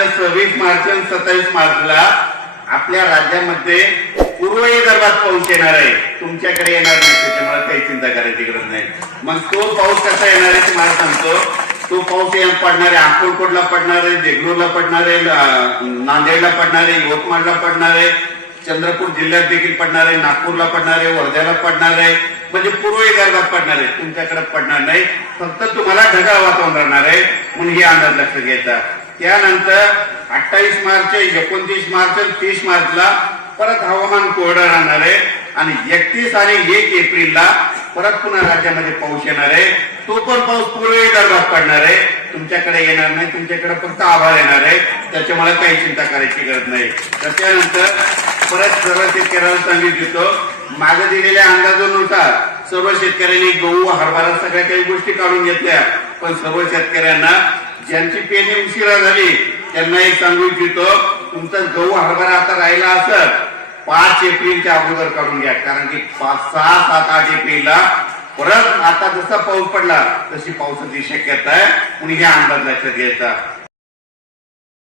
सव्वीस मार्च आणि सत्तावीस मार्चला आपल्या राज्यामध्ये पूर्व विदर्भात पाऊस येणार आहे. तुमच्याकडे येणार नाही त्याच्यामुळे काही चिंता करायची गरज नाही. मग तो पाऊस कसा येणार आहे तुम्हाला मला सांगतो. तो पाऊस या पडणार आहे अक्कलकोटला पडणार आहे देगलूरला पडणार आहे नांदेडला पडणार आहे यवतमाळला पडणार आहे चंद्रपूर जिल्ह्यात देखील पडणार आहे नागपूरला पडणार आहे वर्ध्याला पडणार आहे. म्हणजे पूर्व विदर्भात पडणार आहे. तुमच्याकडे पडणार नाही. फक्त तुम्हाला ढगाळ वातावरण राहणार आहे. म्हणून हे अंदाज लक्षात घ्यायचा. त्यानंतर अठ्ठावीस मार्च एकोणतीस मार्च आणि तीस मार्चला परत हवामान कोरडं राहणार आहे. आणि एकतीस आणि एक एप्रिलला परत पुन्हा राज्यामध्ये पाऊस येणार आहे. तो पण पाऊस पूर्व विदर्भात पडणार आहे. तुमच्याकडे येणार नाही तुमच्याकडे फक्त आभाळ येणार आहे. त्याच्यामुळे काही चिंता करायची गरज नाही. त्याच्यानंतर परत सर्व शेतकऱ्यांना सांगितलं देतो मागे दिलेल्या अंदाजानुसार सर्व शेतकऱ्यांनी गहू हरभरा सगळ्या काही गोष्टी काढून घेतल्या. पण सर्व शेतकऱ्यांना ज्यांची पेरणी उशिरा झाली त्यांना एक सांगू इच्छितो तुमचा गहू हरभरा आता राहिला असत पाच एप्रिलच्या अगोदर काढून घ्या. कारण की पाच सहा सात आठ एप्रिलला परत आता जसा पाऊस पडला तशी पावसाची शक्यता आहे. कुणी हे अंदाज लक्षात घ्यायचा.